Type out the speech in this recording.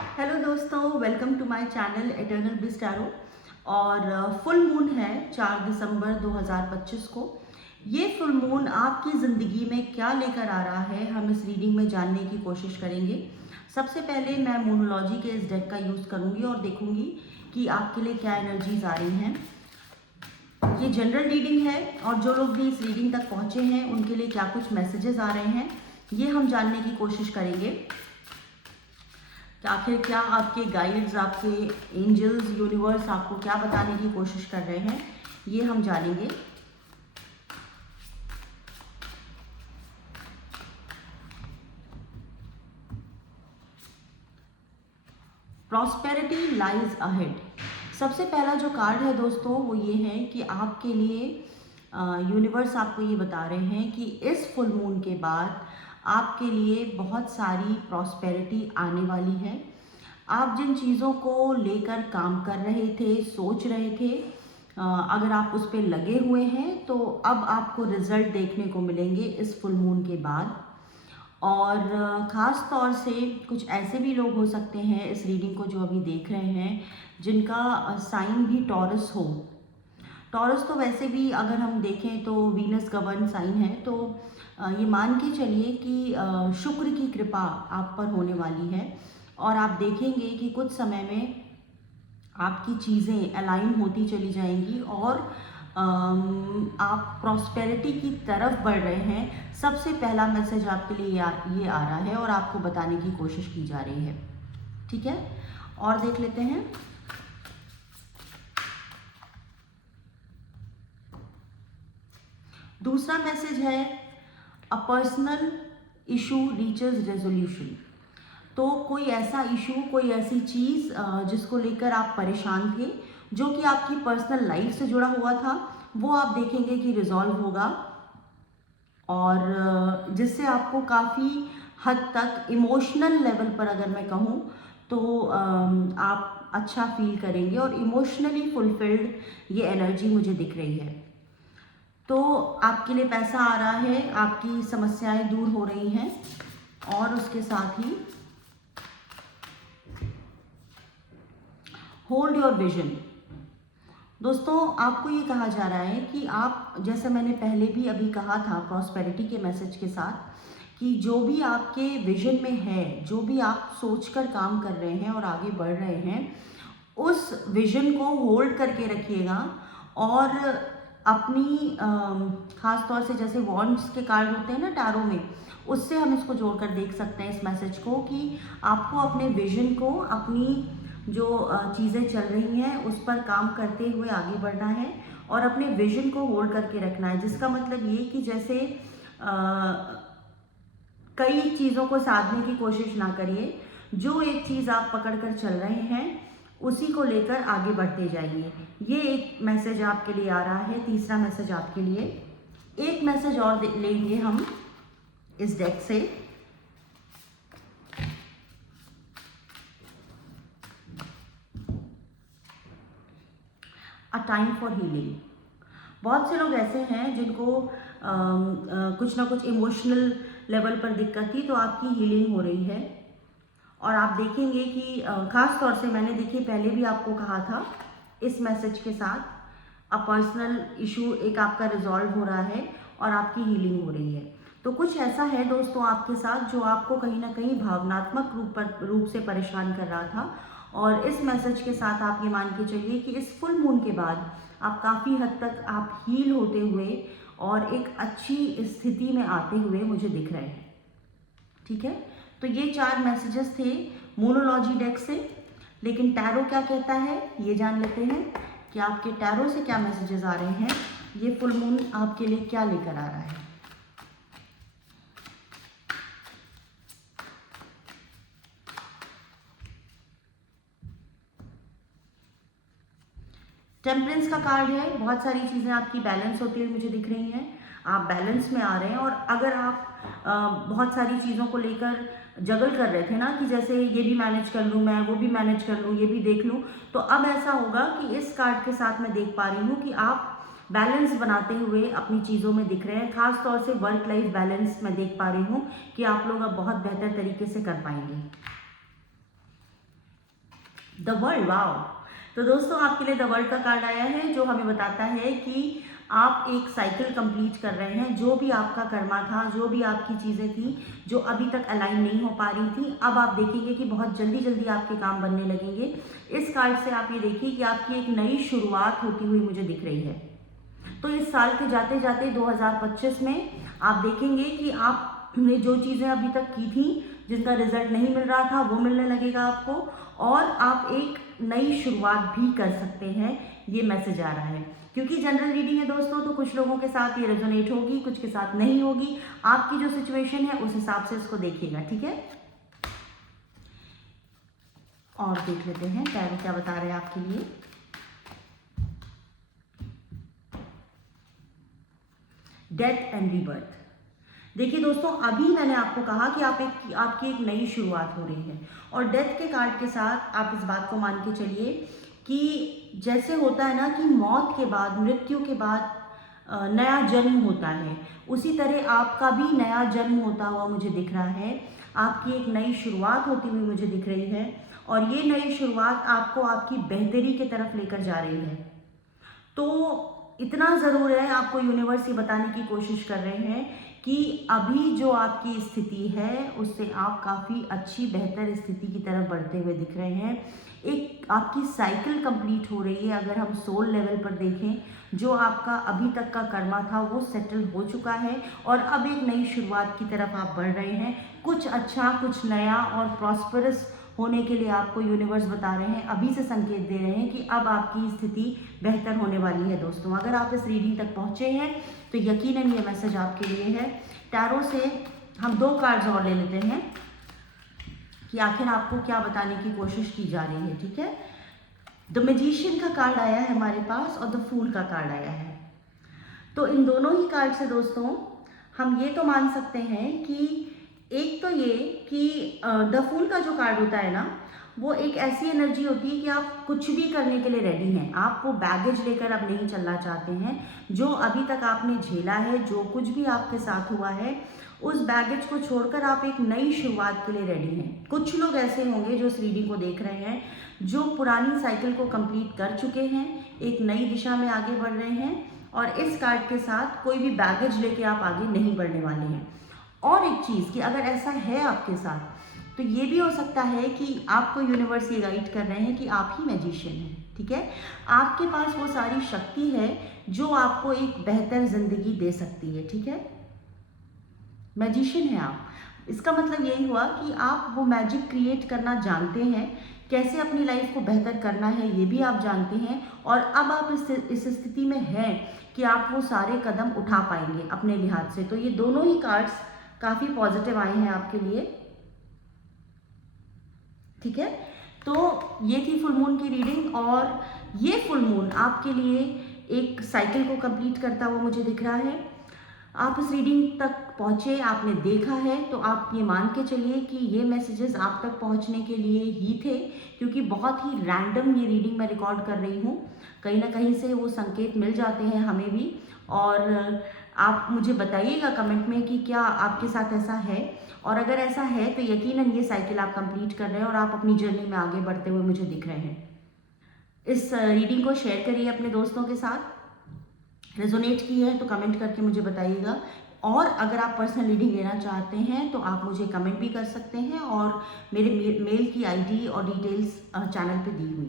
Hello दोस्तों, welcome to my channel eternal bliss tarot. और full moon है 4 दिसंबर 2025 को। ये फुल मून आपकी ज़िंदगी में क्या लेकर आ रहा है, हम इस रीडिंग में जानने की कोशिश करेंगे। सबसे पहले मैं मोनोलॉजी के इस डेक का यूज़ करूँगी और देखूँगी कि आपके लिए क्या एनर्जीज आ रही हैं। ये जनरल रीडिंग है और जो लोग भी इस रीडिंग तक पहुँचे हैं उनके लिए क्या कुछ मैसेजेस आ रहे हैं, ये हम जानने की कोशिश करेंगे। कि आखिर क्या आपके गाइड्स, आपके एंजल्स, यूनिवर्स आपको क्या बताने की कोशिश कर रहे हैं, ये हम जानेंगे। Prosperity lies ahead. सबसे पहला जो कार्ड है दोस्तों वो ये है कि आपके लिए यूनिवर्स आपको ये बता रहे हैं कि इस फुल मून के बाद आपके लिए बहुत सारी प्रॉस्पेरिटी आने वाली है। आप जिन चीज़ों को लेकर काम कर रहे थे, सोच रहे थे, अगर आप उस पर लगे हुए हैं तो अब आपको रिजल्ट देखने को मिलेंगे इस फुल मून के बाद। और ख़ास तौर से कुछ ऐसे भी लोग हो सकते हैं इस रीडिंग को जो अभी देख रहे हैं जिनका साइन भी टॉरस हो। टॉरस तो वैसे भी अगर हम देखें तो वीनस गवर्न साइन है, तो ये मान के चलिए कि शुक्र की कृपा आप पर होने वाली है और आप देखेंगे कि कुछ समय में आपकी चीज़ें अलाइन होती चली जाएंगी और आप प्रॉस्पेरिटी की तरफ बढ़ रहे हैं। सबसे पहला मैसेज आपके लिए ये आ रहा है और आपको बताने की कोशिश की जा रही है। ठीक है, और देख लेते हैं। दूसरा मैसेज है a personal issue reaches resolution. तो कोई ऐसा इशू, कोई ऐसी चीज़ जिसको लेकर आप परेशान थे, जो कि आपकी पर्सनल लाइफ से जुड़ा हुआ था, वो आप देखेंगे कि रिजॉल्व होगा और जिससे आपको काफ़ी हद तक इमोशनल लेवल पर अगर मैं कहूँ तो आप अच्छा फील करेंगे और इमोशनली फुलफिल्ड ये एनर्जी मुझे दिख रही है। तो आपके लिए पैसा आ रहा है, आपकी समस्याएं दूर हो रही हैं और उसके साथ ही होल्ड योर विजन। दोस्तों, आपको ये कहा जा रहा है कि आप, जैसे मैंने पहले भी अभी कहा था प्रॉस्पेरिटी के मैसेज के साथ, कि जो भी आपके विजन में है, जो भी आप सोचकर काम कर रहे हैं और आगे बढ़ रहे हैं, उस विजन को होल्ड करके रखिएगा और अपनी खास तौर से जैसे वॉन्ड्स के कार्ड होते हैं ना टैरो में, उससे हम इसको जोड़कर देख सकते हैं इस मैसेज को कि आपको अपने विजन को, अपनी जो चीज़ें चल रही हैं उस पर काम करते हुए आगे बढ़ना है और अपने विजन को होल्ड करके रखना है। जिसका मतलब ये कि जैसे कई चीज़ों को साधने की कोशिश ना करिए, जो एक चीज़ आप पकड़कर चल रहे हैं उसी को लेकर आगे बढ़ते जाइए। ये एक मैसेज आपके लिए आ रहा है। तीसरा मैसेज आपके लिए, एक मैसेज और लेंगे हम इस डेक से। A time for healing. बहुत से लोग ऐसे हैं जिनको कुछ ना कुछ इमोशनल लेवल पर दिक्कत थी, तो आपकी हीलिंग हो रही है और आप देखेंगे कि खास तौर से मैंने देखिए पहले भी आपको कहा था इस मैसेज के साथ अ पर्सनल इशू एक आपका रिजॉल्व हो रहा है और आपकी हीलिंग हो रही है। तो कुछ ऐसा है दोस्तों आपके साथ जो आपको कहीं ना कहीं भावनात्मक रूप से परेशान कर रहा था और इस मैसेज के साथ आप ये मान के चलिए कि इस फुल मून के बाद आप काफ़ी हद तक आप हील होते हुए और एक अच्छी स्थिति में आते हुए मुझे दिख रहे हैं। ठीक है, तो ये 4 मैसेजेस थे मोनोलॉजी डेक से। लेकिन टैरो क्या कहता है ये जान लेते हैं कि आपके टैरो से क्या मैसेजेस आ रहे हैं, ये फुल मून आपके लिए क्या लेकर आ रहा है। टेम्परेंस का कार्ड है। बहुत सारी चीज़ें आपकी बैलेंस होती हुई मुझे दिख रही हैं, आप बैलेंस में आ रहे हैं और अगर आप बहुत सारी चीज़ों को लेकर जगल कर रहे थे ना कि जैसे ये भी मैनेज कर लूँ मैं, वो भी मैनेज कर लूँ, ये भी देख लूँ, तो अब ऐसा होगा कि इस कार्ड के साथ मैं देख पा रही हूँ कि आप बैलेंस बनाते हुए अपनी चीज़ों में दिख रहे हैं। खास तौर से वर्क लाइफ बैलेंस मैं देख पा रही हूँ कि आप लोग अब बहुत बेहतर तरीके से कर पाएंगे। The world, wow. तो दोस्तों आपके लिए द वर्ल्ड का कार्ड आया है, जो हमें बताता है कि आप एक साइकिल कंप्लीट कर रहे हैं। जो भी आपका कर्मा था, जो भी आपकी चीज़ें थी जो अभी तक अलाइन नहीं हो पा रही थी, अब आप देखेंगे कि बहुत जल्दी जल्दी आपके काम बनने लगेंगे। इस कार्ड से आप ये देखिए कि आपकी एक नई शुरुआत होती हुई मुझे दिख रही है। तो इस साल के जाते जाते 2025 में आप देखेंगे कि आपने जो चीज़ें अभी तक की थी, जिनका रिजल्ट नहीं मिल रहा था, वो मिलने लगेगा आपको, और आप एक नई शुरुआत भी कर सकते हैं। ये मैसेज आ रहा है। क्योंकि जनरल रीडिंग है दोस्तों, तो कुछ लोगों के साथ ये रेजोनेट होगी, कुछ के साथ नहीं होगी। आपकी जो सिचुएशन है उस हिसाब से इसको देखिएगा, ठीक है। और देख लेते हैं टैरो क्या बता रहे हैं आपके लिए। Death and rebirth. देखिए दोस्तों, अभी मैंने आपको कहा कि आपकी एक नई शुरुआत हो रही है, और डेथ के कार्ड के साथ आप इस बात को मान के चलिए कि जैसे होता है ना कि मौत के बाद, मृत्यु के बाद नया जन्म होता है, उसी तरह आपका भी नया जन्म होता हुआ मुझे दिख रहा है। आपकी एक नई शुरुआत होती हुई मुझे दिख रही है, और ये नई शुरुआत आपको आपकी बेहतरी की तरफ लेकर जा रही है। तो इतना ज़रूर है, आपको यूनिवर्स ये बताने की कोशिश कर रहे हैं कि अभी जो आपकी स्थिति है उससे आप काफ़ी अच्छी बेहतर स्थिति की तरफ बढ़ते हुए दिख रहे हैं। एक आपकी साइकिल कंप्लीट हो रही है। अगर हम सोल लेवल पर देखें, जो आपका अभी तक का कर्मा था वो सेटल हो चुका है, और अब एक नई शुरुआत की तरफ आप बढ़ रहे हैं। कुछ अच्छा, कुछ नया और प्रॉस्परस होने के लिए आपको यूनिवर्स बता रहे हैं, अभी से संकेत दे रहे हैं कि अब आपकी स्थिति बेहतर होने वाली है। दोस्तों अगर आप इस रीडिंग तक पहुंचे हैं तो यकीनन ये मैसेज आपके लिए है। टैरो से हम 2 कार्ड्स और ले लेते हैं कि आखिर आपको क्या बताने की कोशिश की जा रही है, ठीक है। द मैजिशियन का कार्ड आया है हमारे पास, और द फूल का कार्ड आया है। तो इन दोनों ही कार्ड से दोस्तों हम ये तो मान सकते हैं कि एक तो ये कि द फूल का जो कार्ड होता है ना, वो एक ऐसी एनर्जी होती है कि आप कुछ भी करने के लिए रेडी हैं। आप वो बैगेज लेकर अब नहीं चलना चाहते हैं। जो अभी तक आपने झेला है, जो कुछ भी आपके साथ हुआ है, उस बैगेज को छोड़कर आप एक नई शुरुआत के लिए रेडी हैं। कुछ लोग ऐसे होंगे जो इस रीडिंग को देख रहे हैं, जो पुरानी साइकिल को कंप्लीट कर चुके हैं, एक नई दिशा में आगे बढ़ रहे हैं, और इस कार्ड के साथ कोई भी बैगेज लेके आप आगे नहीं बढ़ने वाले हैं। और एक चीज़ कि अगर ऐसा है आपके साथ, तो ये भी हो सकता है कि आपको यूनिवर्स ये गाइड कर रहे हैं कि आप ही मैजिशियन हैं, ठीक है। आपके पास वो सारी शक्ति है जो आपको एक बेहतर जिंदगी दे सकती है, ठीक है। मैजिशियन है आप। इसका मतलब यही हुआ कि आप वो मैजिक क्रिएट करना जानते हैं, कैसे अपनी लाइफ को बेहतर करना है ये भी आप जानते हैं, और अब आप इस स्थिति में हैं कि आप वो सारे कदम उठा पाएंगे अपने लिहाज से। तो ये दोनों ही कार्ड्स काफ़ी पॉजिटिव आए हैं आपके लिए, ठीक है। तो ये थी फुल मून की रीडिंग, और ये फुल मून आपके लिए एक साइकिल को कंप्लीट करता हुआ मुझे दिख रहा है। आप इस रीडिंग तक पहुँचे, आपने देखा है, तो आप ये मान के चलिए कि ये मैसेजेस आप तक पहुँचने के लिए ही थे, क्योंकि बहुत ही रैंडम ये रीडिंग मैं रिकॉर्ड कर रही हूँ। कहीं ना कहीं से वो संकेत मिल जाते हैं हमें भी, और आप मुझे बताइएगा कमेंट में कि क्या आपके साथ ऐसा है, और अगर ऐसा है तो यकीनन ये साइकिल आप कंप्लीट कर रहे हैं और आप अपनी जर्नी में आगे बढ़ते हुए मुझे दिख रहे हैं। इस रीडिंग को शेयर करिए अपने दोस्तों के साथ। रेजोनेट की है तो कमेंट करके मुझे बताइएगा, और अगर आप पर्सनल रीडिंग लेना चाहते हैं तो आप मुझे कमेंट भी कर सकते हैं, और मेरे मेल की आईडी और डिटेल्स चैनल पे दी हुई